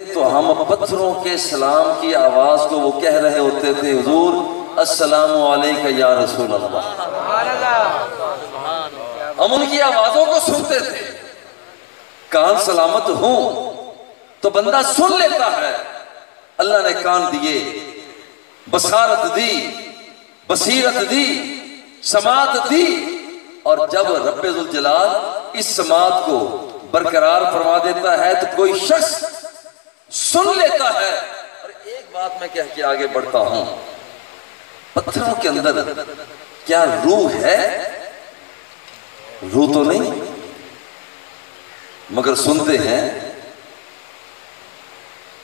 तो हम पत्थरों के सलाम की आवाज को वो कह रहे होते थे, हुजूर अस्सलामु अलैका या रसूल अल्लाह। हम उनकी आवाजों को सुनते थे। कान सलामत हो तो बंदा सुन लेता है। अल्लाह ने कान दिए, बसारत दी, बसीरत दी, समात दी, और जब रब्बे जुल जलाल इस समात को बरकरार फरमा देता है तो कोई शख्स सुन लेता है। और एक बात मैं कह के आगे बढ़ता हूं, पत्थरों के अंदर क्या रूह है? रूह तो नहीं, मगर सुनते हैं।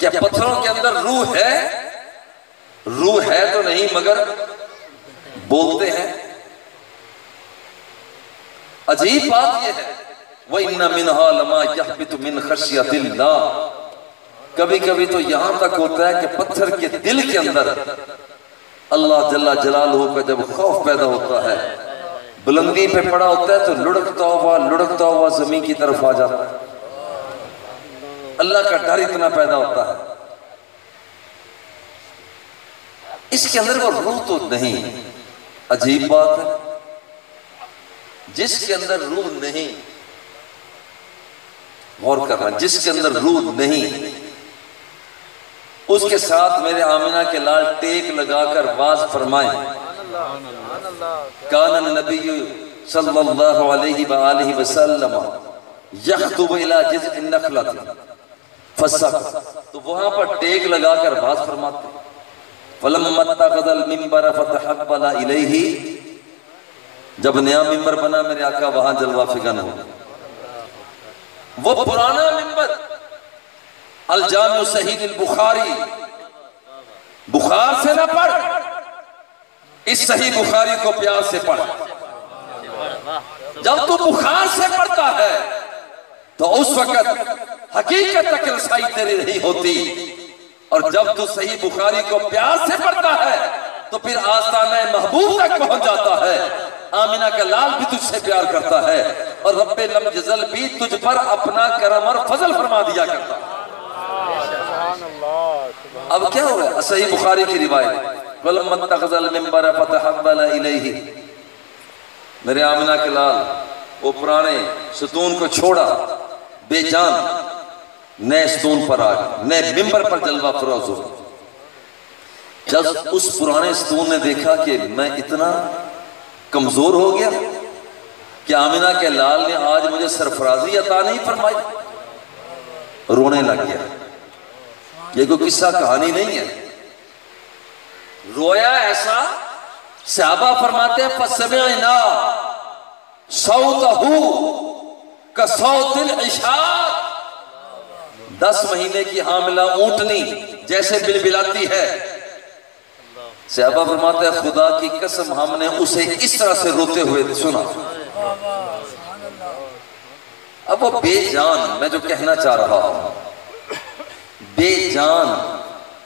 क्या पत्थरों के अंदर रूह है? रूह है तो नहीं, मगर बोलते हैं। अजीब बात यह है, व इन्ना मिनहा लमा यहबितु मिन खश्यतिल्लाह। कभी कभी तो यहां तक होता है कि पत्थर के दिल के अंदर अल्लाह जल्ला जलालहू का जब खौफ पैदा होता है, बुलंदी पे पड़ा होता है तो लुढ़कता हुआ जमीन की तरफ आ जाता है। अल्लाह का डर इतना पैदा होता है। इसके अंदर वो रूह तो नहीं। अजीब बात है, जिसके अंदर रूह नहीं, गौर करना, जिसके अंदर रूह नहीं उसके साथ मेरे आमिना के लाल टेक लगाकर वाज फरमाए, कान नबी सल्लल्लाहु अलैहि वसल्लम यख्तुब इला जिज़्इन नखलत फसक। तो वहां पर टेक लगाकर वाज फरमाते, फलम्मा तक़दल मिंबर फतहब्बला इलैहि। जब नया मिंबर बना मेरे आका वहां जलवा फिगन हो। वो पुराना मिंबर अल जामिउ सहीह अल बुखारी, बुखार से ना पढ़, इस सही बुखारी को प्यार से पढ़। जब तू बुखार से पढ़ता है तो उस वक्त हकीकत तक रसाई तेरी नहीं होती, और जब तू सही बुखारी को प्यार से पढ़ता है तो फिर आस्ताना महबूब तक पहुंच जाता है। आमिना का लाल भी तुझसे प्यार करता है, और रब्बे लम जज़ल भी तुझ पर अपना करम और फजल फरमा दिया करता है। अब क्या हुआ? सही बुखारी की रिवायत, मेरे आमिना के लाल वो पुराने सतून को छोड़ा, बेजान नए सतून पर आ गए, नए मिंबर पर जलवा फरोज हो। जब उस पुराने सतून ने देखा कि मैं इतना कमजोर हो गया कि आमिना के लाल ने आज मुझे सरफराजी अता नहीं फरमाई, रोने लग गया। ये कोई किस्सा कहानी नहीं है, रोया ऐसा। सहाबा फरमाते हैं फसमिअना सौतहू कसौतिल इशार। 10 महीने की हामिला ऊंटनी जैसे बिलबिलाती है। सहाबा फरमाते हैं खुदा की कसम हमने उसे इस तरह से रोते हुए सुना। अब वो बेजान, मैं जो कहना चाह रहा हूं, बेजान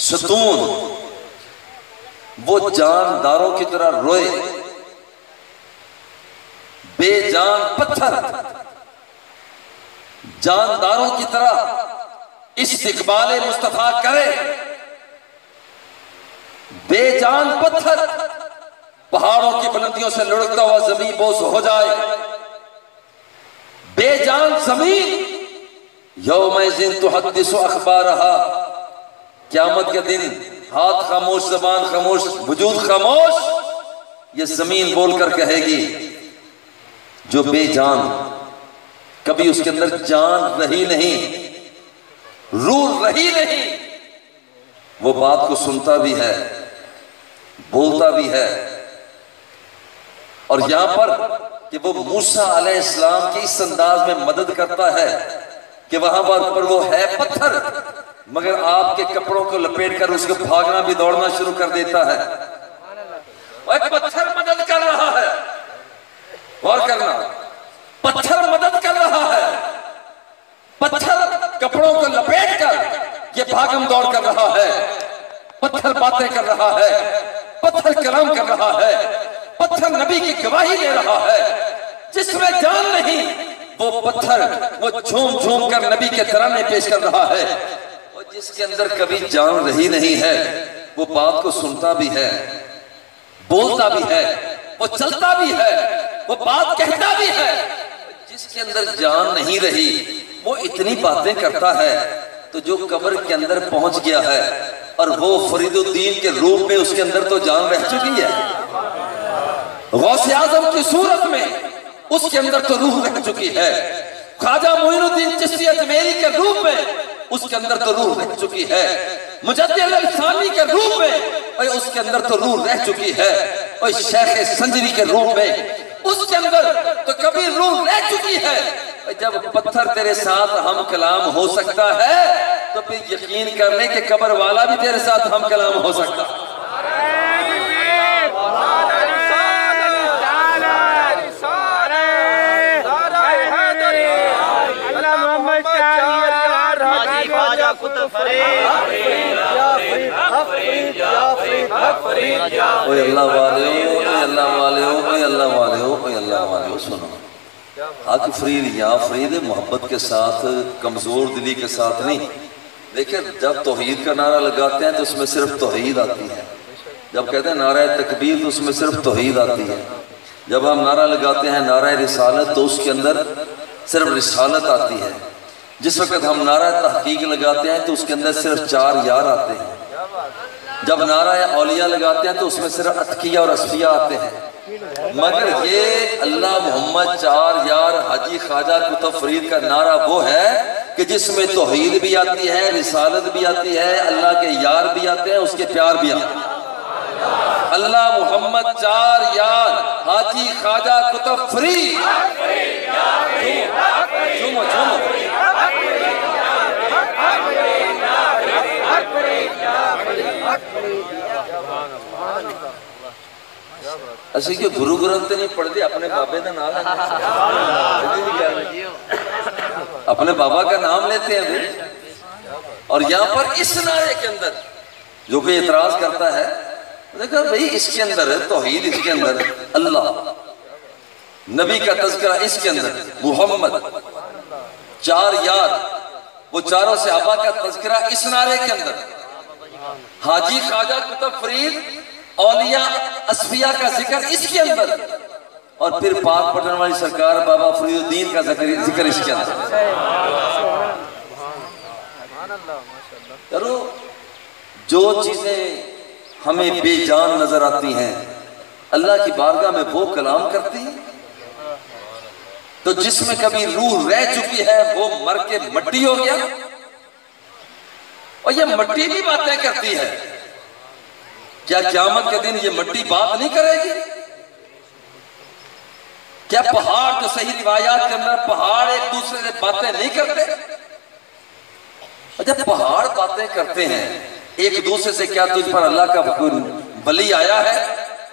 सतून वो जानदारों की तरह रोए, बेजान पत्थर जानदारों की तरह इस्तिकबाले मुस्तफा करे। बेजान पत्थर पहाड़ों की बुलंदियों से लुढ़कता हुआ जमीन बोझ हो जाए। बेजान जमीन यौमइज़िन तुहद्दिसु अखबारहा, क़यामत के दिन हाथ खामोश, ज़बान खामोश, वजूद खामोश, ये जमीन बोलकर कहेगी। जो बेजान, कभी उसके अंदर जान रही नहीं, रूह रही नहीं, वो बात को सुनता भी है, बोलता भी है। और यहां पर कि वो मूसा अलैहिस्सलाम की इस अंदाज में मदद करता है कि वहां पर वो है पत्थर, मगर आपके कपड़ों को लपेट कर उसको भागना भी दौड़ना शुरू कर देता है। और पत्थर मदद कर रहा है, गौर करना, पत्थर मदद कर रहा है। पत्थर कपड़ों को लपेट कर ये भागम दौड़ कर रहा है, पत्थर बातें कर रहा है, पत्थर कलाम कर रहा है, पत्थर नबी की गवाही दे रहा है। जिसमें जान नहीं वो पत्थर वो झूम झूम कर नबी के तराने पेश कर रहा है। जिसके अंदर कभी जान रही नहीं है वो बात को सुनता भी है, बोलता भी है, वो चलता भी है, वो बात कहता भी है। जिसके अंदर जान नहीं रही वो इतनी बातें करता है। तो जो कब्र के अंदर पहुंच गया है और वो फरीदुद्दीन के रूप में उसके अंदर तो जान रह चुकी है, गौसे आजम की सूरत में उसके अंदर तो रूह रह चुकी है, ख्वाजा मोइनुद्दीन चिश्ती अजमेरी के रूप में उसके अंदर तो रूह रह चुकी है, मुजद्दिद अल-सानी के रूप में और उसके अंदर तो रूह रह चुकी है, और शेख संजरी के रूप में उसके अंदर तो कभी रूह रह चुकी है। जब पत्थर तेरे साथ हम कलाम हो सकता है तो फिर यकीन करने के कब्र वाला भी तेरे साथ हम कलाम हो सकता है। अल्लाह वाले, अल्लाह वाले, अल्लाह वाले, अल्लाह वाले, सुनो हक फरीद या फरीद मोहब्बत के साथ, कमजोर दिली के साथ नहीं। देखिए जब तौहीद का नारा लगाते हैं तो उसमें सिर्फ तौहीद आती है, जब कहते हैं नारा तकबीर तो उसमें सिर्फ तौहीद आती है, जब हम नारा लगाते हैं नारा रिसालत तो उसके अंदर सिर्फ रिसालत आती है, जिस वक्त हम नारा तहकीक लगाते हैं तो उसके अंदर सिर्फ 4 यार आते हैं, जब नारा औलिया लगाते हैं तो उसमें सिर्फ अतकिया और असफिया आते हैं। मगर ये अल्लाह मोहम्मद 4 यार हाजी ख्वाजा कुतुब फरीद का नारा वो है कि जिसमें तौहीद भी आती है, रिसालत भी आती है, अल्लाह के यार भी आते हैं, उसके प्यार भी आते हैं। अल्लाह मोहम्मद 4 यार हाजी ख्वाजा कुतुब फरीद, झूमो झूमो, असि के गुरु ग्रंथ नहीं पढ़ते, अपने बाबे का नाम अपने बाबा का नाम लेते हैं भी। और यहाँ पर इस नारे के अंदर जो कोई एतराज करता है, देखो भाई इसके अंदर है तौहीद, इसके अंदर अल्लाह, नबी का तज़किरा इसके अंदर, मोहम्मद 4 यार वो चारों सहाबा का तज़किरा इस नारे के अंदर, हाजी ख्वाजा कुतुब फरीद औलिया असफिया का जिक्र इसके अंदर, और फिर पाक पढ़ने वाली सरकार बाबा फरीदुद्दीन का जिक्र इसके अंदर। करो जो चीजें हमें बेजान नजर आती हैं अल्लाह की बारगाह में वो कलाम करती हैं। तो जिसमें कभी रूह रह चुकी है वो मर के मट्टी हो गया, और ये मट्टी भी बातें करती है। क्या क़यामत के दिन ये मट्टी बात नहीं करेगी? क्या पहाड़ जो सही रिवायात के अंदर पहाड़ एक दूसरे से बातें नहीं करते? जब पहाड़ बातें करते हैं एक दूसरे से, क्या तुझ पर अल्लाह का बली आया है?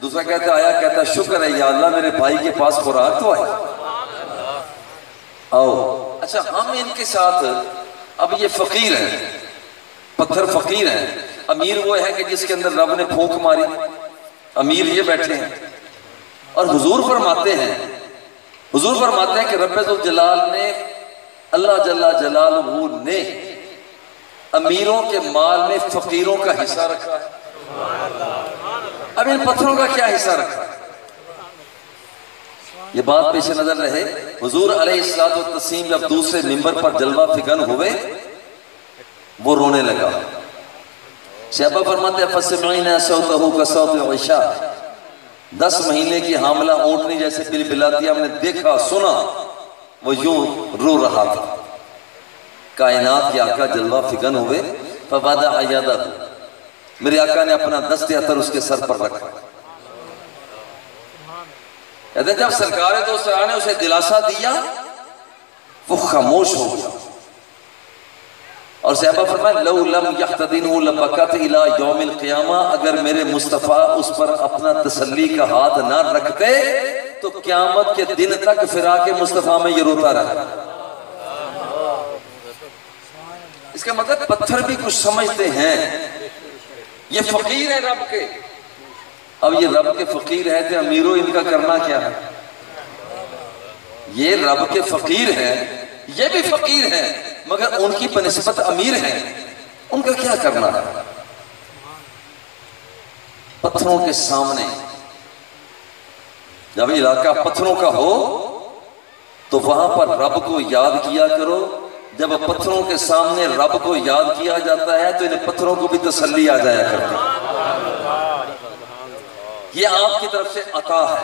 दूसरा कहता आया, कहता शुक्र है या अल्लाह मेरे भाई के पास खुराक तो है, आओ। अच्छा हम इनके साथ, अब ये फकीर है, पत्थर फकीर है, अमीर वो है कि जिसके अंदर रब ने फूंक मारी, अमीर ये बैठे हैं। और हुजूर फरमाते हैं कि रब्बुल जलाल ने, अल्लाह जल्ला जलालहू ने अमीरों के माल में फकीरों का हिस्सा रखा है। अब इन पत्थरों का क्या हिस्सा रखा है? ये बात पेश नजर रहे। हुजूर अलैहिस्सलातु वस्सलाम जब दूसरे मिंबर पर जलवा फिगन हुए वो रोने लगा। शहबा फरमाते हैं फसमईना सौतहू का सौत इशा, 10 महीने की हामला ऊंटनी जैसे बिलबिलाती, हमने देखा सुना वो यूं रो रहा था। कायनात के आका जलवा फिगन हुए, फवादा अयादा, मेरे आका ने अपना दस्ते अतर उसके सर पर रखा। कहते जब सरकार दो सराने उसे दिलासा दिया वो खामोश हो गया। और सहाबा फरमाए लौ लम यख्तदिनु लबकत इला यौमिल क़ियामा, अगर मेरे मुस्तफ़ा उस पर अपना तसल्ली का हाथ ना रखते तो क़यामत के दिन तक फिराके मुस्तफ़ा में ये रोता रहा। इसका मतलब पत्थर भी कुछ समझते हैं, ये फकीर है रब के। अब ये रब के फकीर है तो अमीरों इनका करना क्या है? ये रब के फकीर है, ये भी फकीर है, मगर उनकी बनिस्बत अमीर है। उनका क्या करना है? पत्थरों के सामने जब इलाका पत्थरों का हो तो वहां पर रब को याद किया करो। जब पत्थरों के सामने रब को याद किया जाता है तो इन पत्थरों को भी तसल्ली आ जाया करती। ये आपकी तरफ से अता है।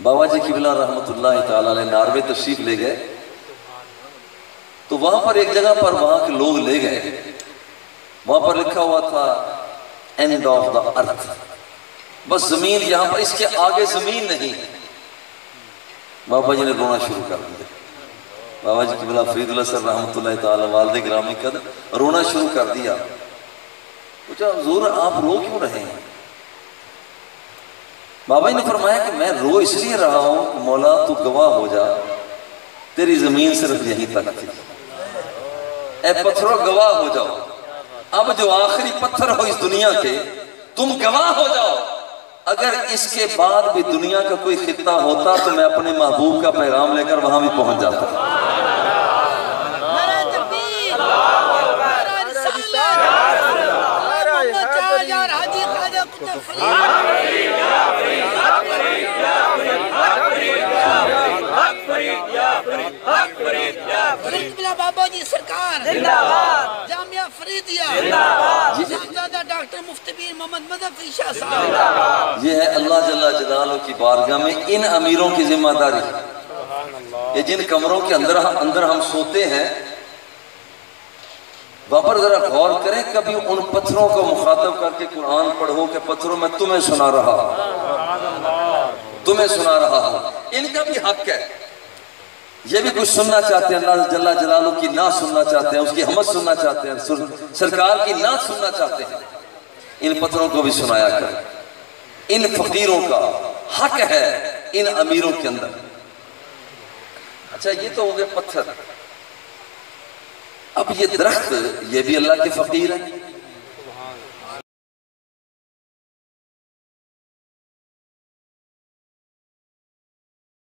बाबा जी किबला रहमतुल्लाह ताला अलैह नार्वे तशरीफ ले गए तो वहां पर एक जगह पर वहां के लोग ले गए, वहां पर लिखा हुआ था एंड ऑफ द अर्थ, बस जमीन यहां पर, इसके आगे जमीन नहीं। बाबा जी ने रोना शुरू कर दिया। बाबा जी किबला फरीदुल्लाह सर रहमतुल्लाह ताला वालिद गिरामी कदर रोना शुरू कर दिया। पूछा हुजूर आप रो क्यों रहे हैं? बाबा जी ने फरमाया कि मैं रो इसलिए रहा हूं कि मौला तू गवाह हो जा, तेरी जमीन सिर्फ यहीं तक थी, ए पत्थरों गवाह हो जाओ। अब जो आखिरी पत्थर हो इस दुनिया के, तुम गवाह हो जाओ। अगर इसके बाद भी दुनिया का कोई खित्ता होता तो मैं अपने महबूब का पैगाम लेकर वहां भी पहुंच जाता। बाबा जी सरकार जिंदाबाद, जामिया फरीदिया जिंदाबाद, डॉक्टर मुफ्ती पीर मोहम्मद मदफी शाह साहब। ये है अल्लाह जल्ला जलालहू की बारगाह में इन अमीरों की जिम्मेदारी। ये जिन कमरों के अंदर हम सोते हैं, वहां पर जरा गौर करें। कभी उन पत्थरों को मुखातब करके कुरान पढ़ो कि पत्थरों में तुम्हें सुना रहा हूं। इनका भी हक है, ये भी कुछ सुनना चाहते हैं, अल्लाह जल्ला जलालहू की ना सुनना चाहते हैं, उसकी हमद सुनना चाहते हैं, सरकार की ना सुनना चाहते हैं। इन पत्थरों को भी सुनाया कर। इन फकीरों का हक है इन अमीरों के अंदर। अच्छा ये तो हो गए पत्थर। अब ये दरख्त, ये भी अल्लाह के फकीर है।